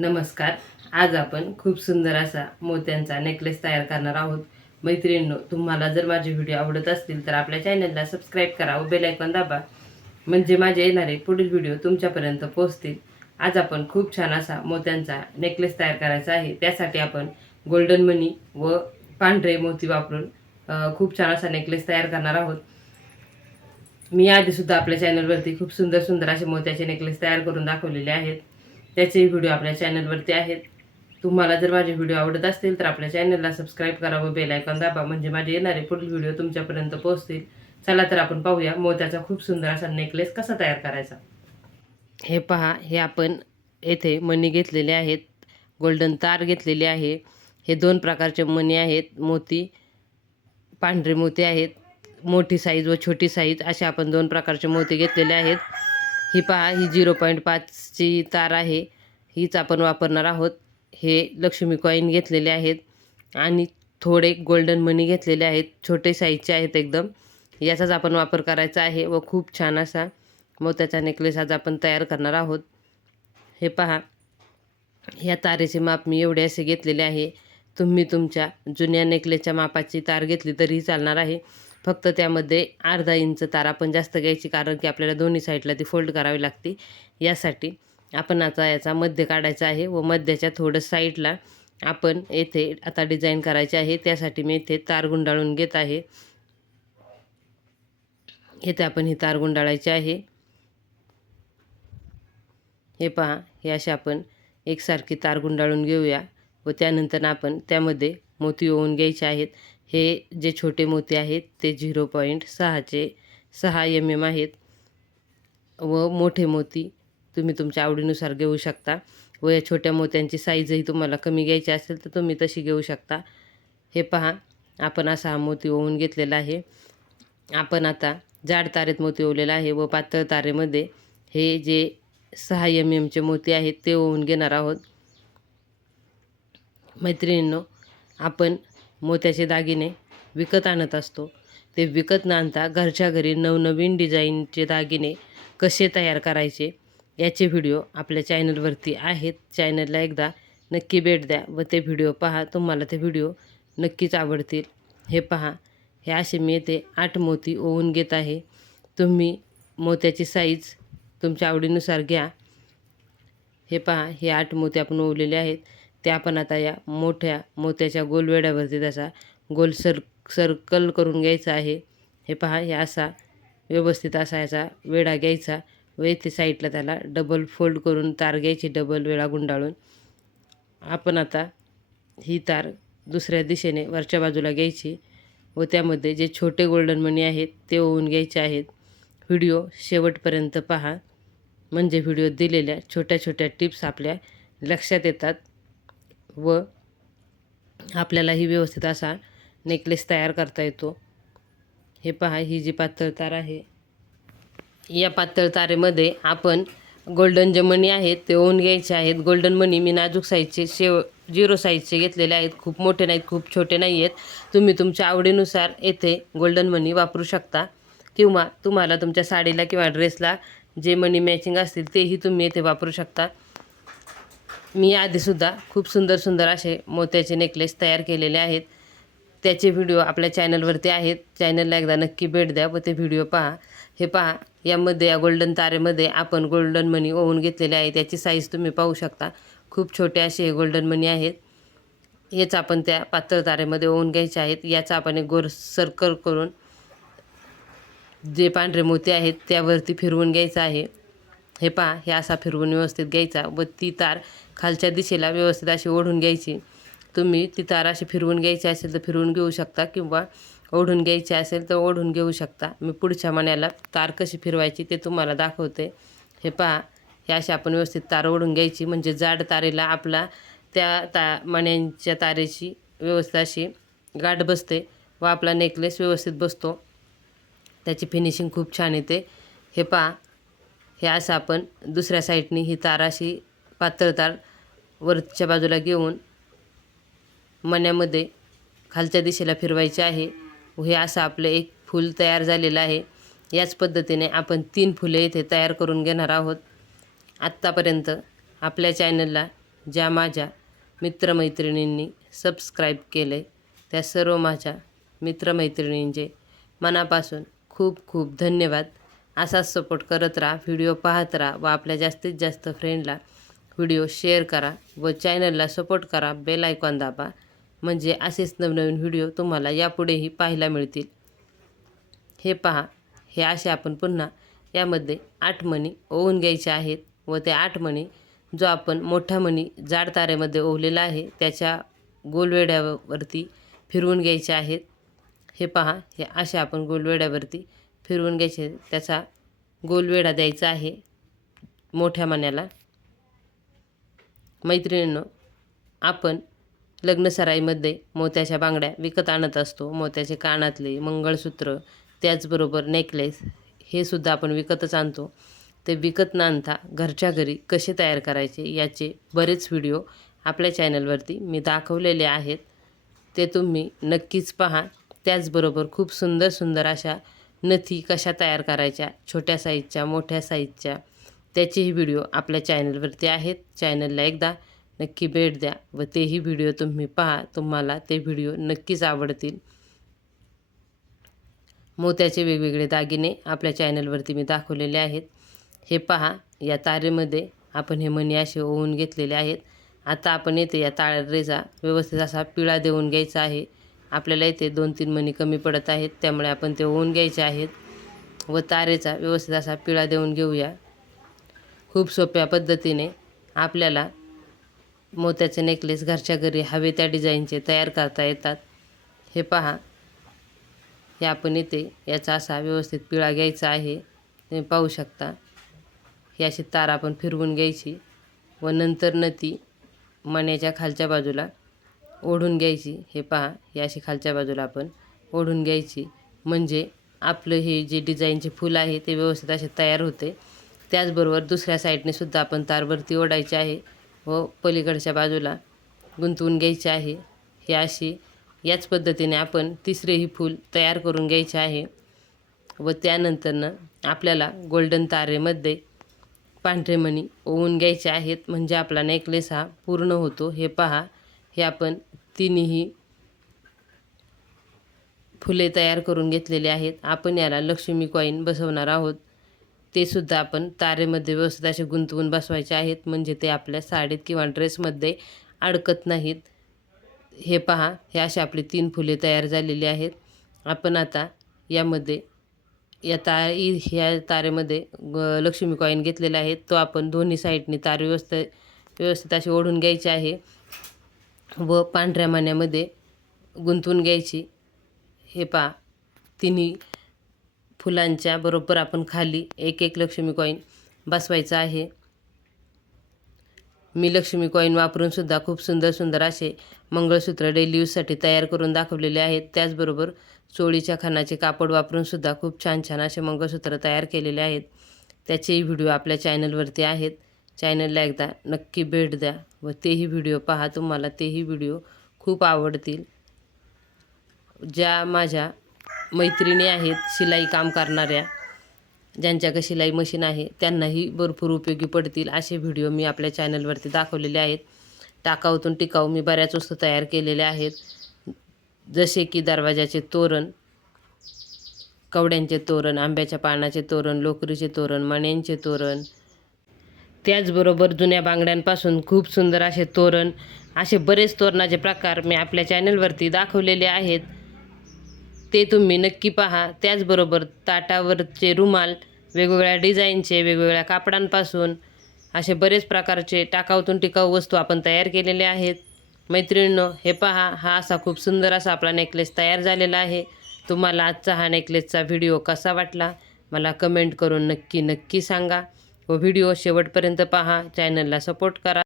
नमस्कार. आज आपण खूप सुंदर असा मोत्यांचा नेकलेस तयार करणार आहोत. मैत्रिणींनो तुम्हाला जर माझे व्हिडिओ आवडत असतील तर आपल्या चॅनलला सबस्क्राईब करा व बेल आयकॉन दाबा. म्हणजे माझे येणारे पुढील व्हिडिओ तुमच्यापर्यंत पोहोचतील. आज आपण खूप छान असा मोत्यांचा नेकलेस तयार करायचा आहे. त्यासाठी आपण गोल्डन मनी व पांढरे मोती वापरून खूप छान असा नेकलेस तयार करणार आहोत. मी आधीसुद्धा आपल्या चॅनलवरती खूप सुंदर सुंदर असे मोत्याचे नेकलेस तयार करून दाखवलेले आहेत. त्याचेही व्हिडिओ आपल्या चॅनलवरती आहेत. तुम्हाला जर माझे व्हिडिओ आवडत असतील तर आपल्या चॅनलला सबस्क्राईब करा व बेल दाबा म्हणजे माझे येणारे पुढील व्हिडिओ तुमच्यापर्यंत पोहोचतील. चला तर आपण पाहूया मोत्याचा खूप सुंदर असा नेकलेस कसा तयार करायचा. हे पहा हे आपण येथे मणी घेतलेले आहेत. गोल्डन तार घेतलेले आहे. हे दोन प्रकारचे मणी आहेत. मोती पांढरे मोती आहेत. मोठी साईज व छोटी साईज असे आपण दोन प्रकारचे मोती घेतलेले आहेत. ही पहा ही झिरो पॉईंट पाचची तार आहे. हीच आपण वापरणार आहोत. हे लक्ष्मी कॉईन घेतलेले आहेत आणि थोडे गोल्डन मनी घेतलेले आहेत. छोटे साईजचे आहेत एकदम. याचाच आपण वापर करायचा आहे व खूप छान असा. मोत्याचा नेकलेस आज आपण तयार करणार आहोत. हे पहा ह्या तारेचे माप मी एवढे असे घेतलेले आहे. तुम्ही तुमच्या जुन्या नेकलेसच्या मापाची तार घेतली तरीही चालणार आहे. फक्त त्यामध्ये अर्धा इंच तार आपण जास्त घ्यायची कारण की आपल्याला दोन्ही साईडला ती फोल्ड करावी लागते. यासाठी आपण आता याचा मध्य काढायचा आहे व मध्याच्या थोडं साईडला आपण येथे आता डिझाईन करायचे आहे. त्यासाठी मी इथे तार गुंडाळून घेत आहे. येथे आपण ही तार गुंडाळायची आहे. हे पहा हे असे आपण एकसारखी तार गुंडाळून घेऊया व त्यानंतर आपण त्यामध्ये मोती ओवून घ्यायचे आहेत. हे जे छोटे मोती आहेत ते झिरो पॉईंट सहाचे सहा एम एम आहेत. व मोठे मोती तुम्ही तुमच्या आवडीनुसार घेऊ शकता व या छोट्या मोत्यांची साईजही तुम्हाला कमी घ्यायची असेल तर तुम्ही तशी घेऊ शकता. हे पहा आपण असा हा मोती ओवून घेतलेला आहे. आपण आता जाड तारेत मोती ओवलेला आहे व पातळ तारेमध्ये हे जे सहा एम एमचे मोती आहेत ते ओवून घेणार आहोत. मैत्रिणींनो आपण मोत्याचे दागिने विकत आणत असतो. ते विकत न आणता घरच्या घरी नवनवीन डिझाईनचे दागिने कसे तयार करायचे याचे व्हिडिओ आपल्या चॅनलवरती आहेत. चॅनलला एकदा नक्की भेट द्या व ते व्हिडिओ पहा. तुम्हाला ते व्हिडिओ नक्कीच आवडतील. हे पहा. हे असे मी येथे आठ मोती ओवून घेत आहे. तुम्ही मोत्याची साईज तुमच्या आवडीनुसार घ्या. हे पहा. हे आठ मोती आपण ओवलेले आहेत. ते आपण आता या मोठ्या मोत्याच्या गोलवेड्यावरती त्याचा गोल सर सर्कल करून घ्यायचा आहे. हे पहा हे असा व्यवस्थित असा याचा वेढा घ्यायचा व येथे साईडला त्याला डबल फोल्ड करून तार घ्यायची डबल वेळा गुंडाळून. आपण आता ही तार दुसऱ्या दिशेने वरच्या बाजूला घ्यायची व त्यामध्ये जे छोटे गोल्डन मणी आहेत ते ओवून घ्यायचे आहेत. व्हिडिओ शेवटपर्यंत पहा. म्हणजे व्हिडिओ दिलेल्या छोट्या छोट्या टिप्स आपल्या लक्षात येतात. व आपल्यालाही व्यवस्थित असा नेकलेस तयार करता येतो. हे पहा ही जी पातळ तार आहे. या पातळ तारेमध्ये आपण गोल्डन जे मणी आहेत ते ओवून घ्यायचे आहेत. गोल्डन मणी मी नाजूक साईजचे शेव झिरो साईजचे घेतलेले आहेत. खूप मोठे नाहीत खूप छोटे नाही आहेत तुम्ही तुमच्या आवडीनुसार येथे गोल्डन मणी वापरू शकता. किंवा तुम्हाला तुमच्या साडीला किंवा ड्रेसला जे मनी मॅचिंग असतील तेही तुम्ही येथे वापरू शकता. मी आधीसुद्धा खूप सुंदर सुंदर असे मोत्याचे नेकलेस तयार केलेले आहेत. त्याचे व्हिडिओ आपल्या चॅनलवरती आहेत. चॅनलला एकदा नक्की भेट द्या व ते व्हिडिओ पहा. हे पहा यामध्ये या गोल्डन तारेमध्ये आपण गोल्डन मनी ओवून घेतलेले आहे त्याची साईज तुम्ही पाहू शकता. खूप छोटे असे हे गोल्डन मनी आहेत. हेच आपण त्या पातळ तारेमध्ये ओवून घ्यायचे आहेत. याचा आपण एक गोर सर्कल करून जे पांढरे मोती आहेत त्यावरती फिरवून घ्यायचं आहे. हे पहा हे असा फिरवून व्यवस्थित घ्यायचा व ती तार खालच्या दिशेला व्यवस्थित अशी ओढून घ्यायची. तुम्ही ती तार अशी फिरवून घ्यायची असेल तर फिरवून घेऊ शकता किंवा ओढून घ्यायची असेल तर ओढून घेऊ शकता. मी पुढच्या मण्याला तार कशी फिरवायची ते तुम्हाला दाखवते. हे पहा हे अशी आपण व्यवस्थित तार ओढून घ्यायची. म्हणजे जाड तारेला आपला त्या ता मण्यांच्या तारेची व्यवस्थित अशी गाठ बसते व आपला नेकलेस व्यवस्थित बसतो. त्याची फिनिशिंग खूप छान येते. हे पहा हे असं आपण दुसऱ्या साईडनी ही तार अशी पातळ तार वरच्या बाजूला घेऊन मण्यामध्ये खालच्या दिशेला फिरवायचे आहे. व हे असं आपलं एक फूल तयार झालेलं आहे. याच पद्धतीने आपण तीन फुले इथे तयार करून घेणार आहोत. आत्तापर्यंत आपल्या चॅनलला ज्या माझ्या मित्रमैत्रिणींनी सबस्क्राईब केले त्या सर्व माझ्या मित्रमैत्रिणींचे मनापासून खूप खूप धन्यवाद. असाच सपोर्ट करत राहा व्हिडिओ पाहत राहा व आपल्या जास्तीत जास्त फ्रेंडला व्हिडिओ शेअर करा व चॅनलला सपोर्ट करा बेल आयकॉन दाबा. म्हणजे असेच नवनवीन व्हिडिओ तुम्हाला यापुढेही पाहायला मिळतील. हे पहा हे असे आपण पुन्हा यामध्ये आठ मणी ओवून घ्यायचे आहेत व ते आठ मणी जो आपण मोठा मणी जाड तारेमध्ये ओवलेला आहे त्याच्या गोलवेड्यावरती फिरवून घ्यायचे आहेत. हे पहा हे असे आपण गोलवेड्यावरती फिरवून घ्यायचे त्याचा गोलवेढा द्यायचा आहे मोठ्या मण्याला. मैत्रिणींनो आपण लग्नसराईमध्ये मोत्याच्या बांगड्या विकत आणत असतो. मोत्याचे कानातले मंगळसूत्र त्याचबरोबर नेकलेस हे सुद्धा आपण विकतच आणतो. ते विकत न आणता घरच्या घरी कसे तयार करायचे याचे बरेच व्हिडिओ आपल्या चॅनलवरती मी दाखवलेले आहेत. ते तुम्ही नक्कीच पहा. त्याचबरोबर खूप सुंदर सुंदर अशा नथी कशा तयार करायच्या? छोट्या साईजच्या मोठ्या साईजच्या? त्याचेही व्हिडिओ आपल्या चॅनलवरती आहेत. चॅनलला एकदा नक्की भेट द्या व तेही व्हिडिओ तुम्ही पहा. तुम्हाला ते व्हिडिओ नक्कीच आवडतील. मोत्याचे वेगवेगळे दागिने आपल्या चॅनलवरती मी दाखवलेले आहेत. हे पहा या तारेमध्ये आपण हे मणी असे ओवून घेतलेले आहेत. आता आपण येथे या तारेचा व्यवस्थित असा पिळा देऊन घ्यायचा आहे. आपल्याला इथे दोन तीन मणी कमी पडत आहेत त्यामुळे आपण ते ओवून घ्यायचे आहेत. व तारेचा व्यवस्थित असा पिळा देऊन घेऊया. खूप सोप्या पद्धतीने आपल्याला मोत्याचे नेकलेस घरच्या घरी हवे त्या डिझाईनचे तयार करता येतात. हे पहा. हे आपण इथे याचा असा व्यवस्थित पिळा घ्यायचा आहे. तुम्ही पाहू शकता. ही अशी तार आपण फिरवून घ्यायची व नंतर न ती मण्याच्या खालच्या बाजूला ओढून घ्यायची. हे पहा. ही अशी खालच्या बाजूला आपण ओढून घ्यायची. म्हणजे आपलं हे जे डिझाईनचे फूल आहे ते व्यवस्थित असे तयार होते. त्याचबरोबर दुसऱ्या साईडने सुद्धा आपण तारवरती ओढायचे आहे व पलीकडच्या बाजूला गुंतवून घ्यायचे आहे. हे अशी याच पद्धतीने आपण तिसरेही फूल तयार करून घ्यायचे आहे व त्यानंतरनं आपल्याला गोल्डन तारेमध्ये पांढरे मणी ओवून घ्यायचे आहेत. म्हणजे आपला नेकलेस हा पूर्ण होतो. हे पहा हे आपण तिन्ही फुले तयार करून घेतलेले आहेत. आपण याला लक्ष्मी कॉईन बसवणार आहोत. ते सुद्धा आपण तारेमध्ये व्यवस्थित असे गुंतवून बसवायचे आहेत. म्हणजे ते आपल्या साडीत किंवा ड्रेसमध्ये अडकत नाहीत. हे पहा हे असे आपले तीन फुले तयार झालेली आहेत. आपण आता यामध्ये या ता ह्या तारेमध्ये ग लक्ष्मी कॉईन घेतलेला आहे. तो आपण दोन्ही साईडने तार व्यवस्थित व्यवस्थित असे ओढून घ्यायचे आहे. व पांढऱ्या मान्यामध्ये गुंतवून घ्यायची. हे पहा तिन्ही फुलांच्या बरोबर आपण खाली एक एक लक्ष्मी कॉईन बसवायचं आहे. मी लक्ष्मी कॉईन वापरून सुद्धा खूप सुंदर सुंदर असे मंगळसूत्र डेली यूजसाठी तयार करून दाखवलेले आहेत. त्याचबरोबर चोळीच्या खानाचे कापड वापरून सुद्धा खूप छान छान असे मंगळसूत्र तयार केलेले आहेत. त्याचेही व्हिडिओ आपल्या चॅनलवरती आहेत. चॅनलला एकदा नक्की भेट द्या व तेही व्हिडिओ पहा. तुम्हाला तेही व्हिडिओ खूप आवडतील. ज्या माझ्या मैत्रिणी आहेत शिलाई काम करणाऱ्या ज्यांच्याकडे शिलाई मशीन आहे त्यांनाही भरपूर उपयोगी पडतील. असे व्हिडिओ मी आपल्या चॅनलवरती दाखवलेले आहेत. टाकाऊतून टिकाऊ मी बऱ्याच वस्तू तयार केलेल्या आहेत. जसे की दरवाजाचे तोरण कवड्यांचे तोरण आंब्याच्या पानाचे तोरण लोकरीचे तोरण मण्यांचे तोरण. त्याचबरोबर जुन्या बांगड्यांपासून खूप सुंदर असे तोरण असे बरेच तोरणाचे प्रकार मी आपल्या चॅनलवरती दाखवलेले आहेत. ते तुम्ही नक्की पहा. त्याचबरोबर ताटावरचे रुमाल वेगवेगळ्या डिझाईनचे वेगवेगळ्या कापडांपासून असे बरेच प्रकारचे टाकाऊतून टिकाऊ वस्तू आपण तयार केलेले आहेत. मैत्रिणींनो हे पहा हा असा खूप सुंदर असा आपला नेकलेस तयार झालेला आहे. तुम्हाला आजचा हा नेकलेसचा व्हिडिओ कसा वाटला? मला कमेंट करून नक्की नक्की सांगा. व व्हिडिओ शेवटपर्यंत पहा. चॅनलला सपोर्ट करा.